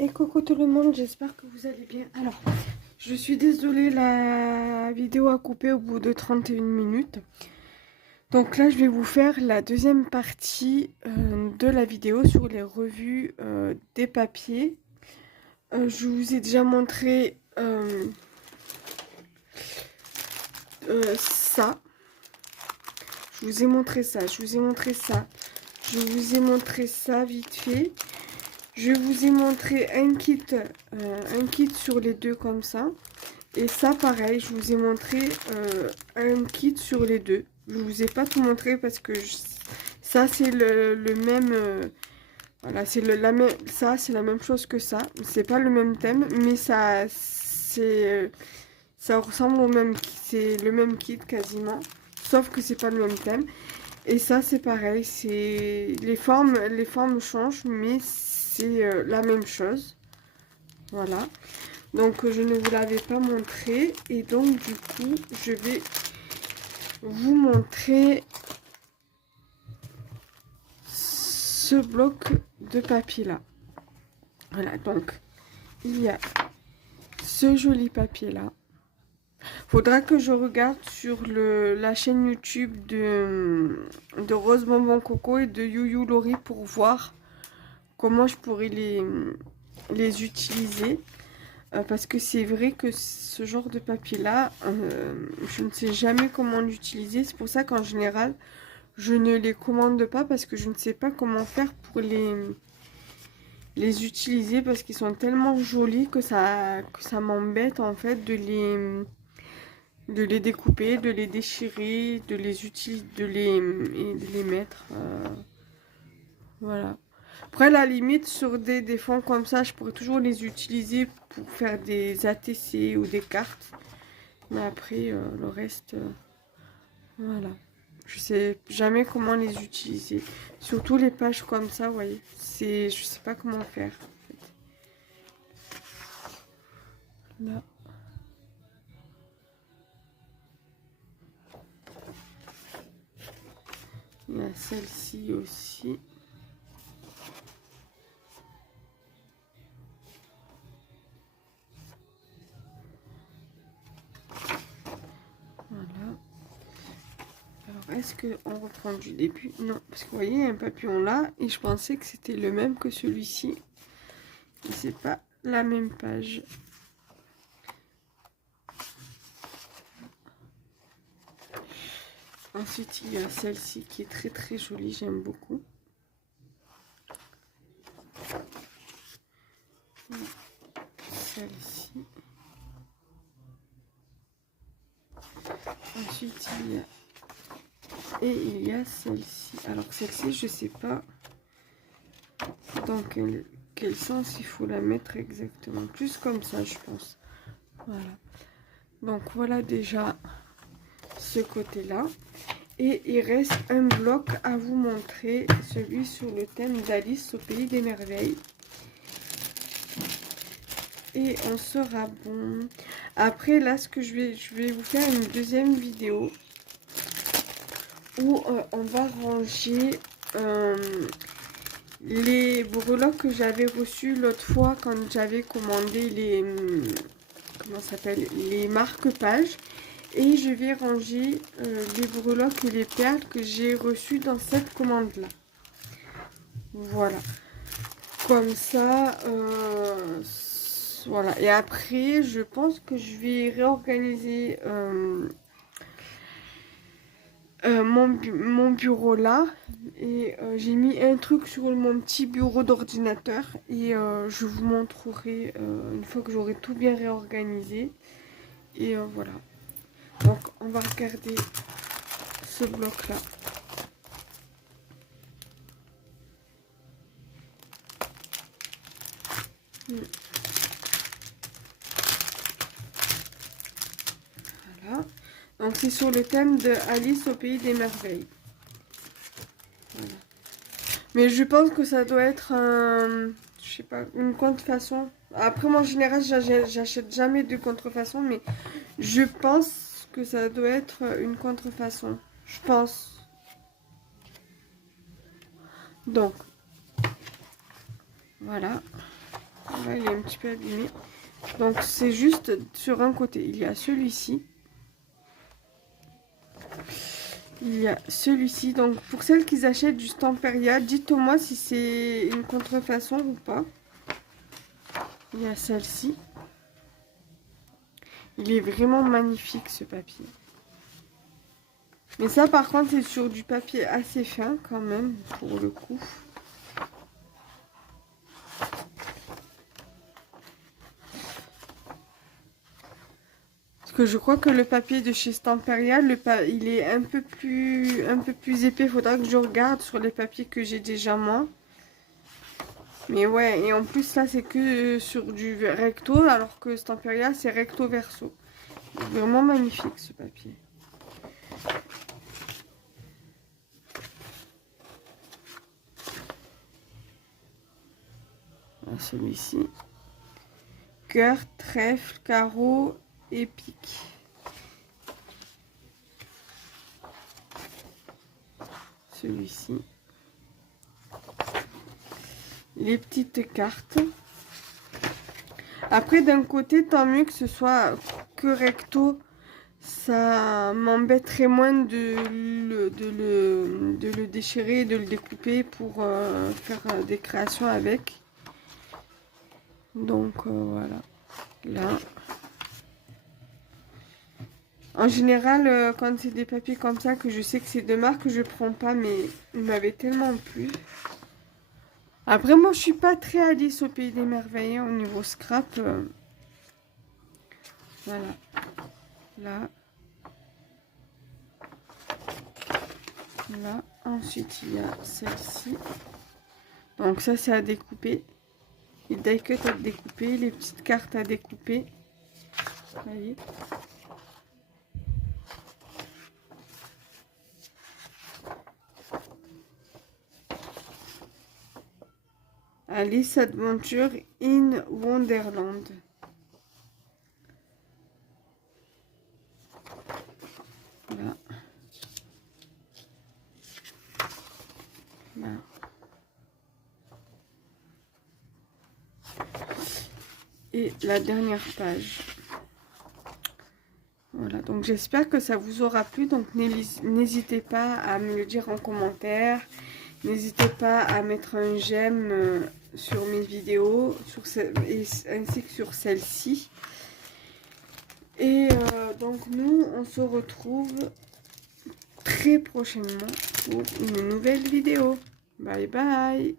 Et coucou tout le monde, j'espère que vous allez bien. Alors, je suis désolée, la vidéo a coupé au bout de 31 minutes. Donc là, je vais vous faire la deuxième partie de la vidéo sur les revues des papiers. Je vous ai déjà montré ça. Je vous ai montré ça, je vous ai montré ça. Je vous ai montré ça vite fait. Je vous ai montré un kit sur les deux comme ça. Et ça pareil, je vous ai montré un kit sur les deux. Je vous ai pas tout montré parce que ça c'est le même... voilà, c'est la même, ça c'est la même chose que ça. C'est pas le même thème, mais ça c'est... ça ressemble au même, c'est le même kit quasiment. Sauf que c'est pas le même thème. Et ça c'est pareil, c'est les formes changent, mais c'est la même chose. Voilà. Donc je ne vous l'avais pas montré. Et donc du coup je vais vous montrer ce bloc de papier là. Voilà, donc il y a ce joli papier là. Faudra que je regarde sur la chaîne YouTube de Rose Bonbon Coco et de You Lori pour voir comment je pourrais les utiliser. Parce que c'est vrai que ce genre de papier là, je ne sais jamais comment l'utiliser. C'est pour ça qu'en général, je ne les commande pas parce que je ne sais pas comment faire pour les utiliser. Parce qu'ils sont tellement jolis que ça m'embête en fait de les découper, de les déchirer, de les utiliser, de les mettre. Voilà. Après, à la limite, sur des fonds comme ça, je pourrais toujours les utiliser pour faire des ATC ou des cartes. Mais après, le reste, voilà. Je sais jamais comment les utiliser. Surtout les pages comme ça, vous voyez. Je sais pas comment faire. En fait. Là. Il y a celle-ci aussi. Voilà. Alors, est-ce qu'on reprend du début? Non, parce que vous voyez, il y a un papillon là. Et je pensais que c'était le même que celui-ci. Et c'est pas la même page. Ensuite, il y a celle-ci qui est très très jolie, j'aime beaucoup. Celle-ci. Ensuite, il y a celle-ci. Alors celle-ci, je sais pas dans quel sens il faut la mettre exactement. Plus comme ça, je pense. Voilà. Donc voilà déjà ce côté-là. Et il reste un bloc à vous montrer, celui sur le thème d'Alice au pays des merveilles. Et on sera bon. Après, là, ce que je vais vous faire une deuxième vidéo où on va ranger les breloques que j'avais reçus l'autre fois quand j'avais commandé les comment ça s'appelle, les marque-pages. Et je vais ranger les breloques et les perles que j'ai reçues dans cette commande-là. Voilà. Comme ça, voilà. Et après, je pense que je vais réorganiser mon bureau là. Et j'ai mis un truc sur mon petit bureau d'ordinateur. Et je vous montrerai une fois que j'aurai tout bien réorganisé. Et voilà. Donc, on va regarder ce bloc-là. Voilà. Donc, c'est sur le thème de Alice au pays des merveilles. Voilà. Mais je pense que ça doit être un... je sais pas, une contrefaçon. Après, moi, en général, j'achète jamais de contrefaçon, mais je pense que ça doit être une contrefaçon. Je pense. Donc, voilà. Là, il est un petit peu abîmé. Donc, c'est juste sur un côté. Il y a celui-ci. Il y a celui-ci. Donc, pour celles qui achètent du Stamperia, dites-moi si c'est une contrefaçon ou pas. Il y a celle-ci. Il est vraiment magnifique, ce papier. Mais ça, par contre, c'est sur du papier assez fin, quand même, pour le coup. Parce que je crois que le papier de chez Stamperia, il est un peu plus épais. Il faudra que je regarde sur les papiers que j'ai déjà moi. Mais ouais, et en plus là c'est que sur du recto, alors que Stamperia c'est recto verso. Vraiment magnifique ce papier. Celui-ci. Cœur, trèfle, carreau et pique. Celui-ci. Les petites cartes. Après, d'un côté, tant mieux que ce soit que recto. Ça m'embêterait moins de le déchirer, de le découper pour faire des créations avec. Donc voilà. Là. En général, quand c'est des papiers comme ça, que je sais que c'est de marque, je prends pas, mais il m'avait tellement plu. Après, moi, je suis pas très Alice au pays des merveilles hein, au niveau scrap. Voilà. Là. Là. Ensuite, il y a celle-ci. Donc ça, c'est à découper. Les die cut à découper, les petites cartes à découper. Voyez. Alice Adventure in Wonderland. Là. Là. Et la dernière page. Voilà, donc j'espère que ça vous aura plu. Donc n'hésitez pas à me le dire en commentaire. N'hésitez pas à mettre un j'aime sur mes vidéos, ainsi que sur celle-ci. Et donc nous, on se retrouve très prochainement pour une nouvelle vidéo. Bye bye!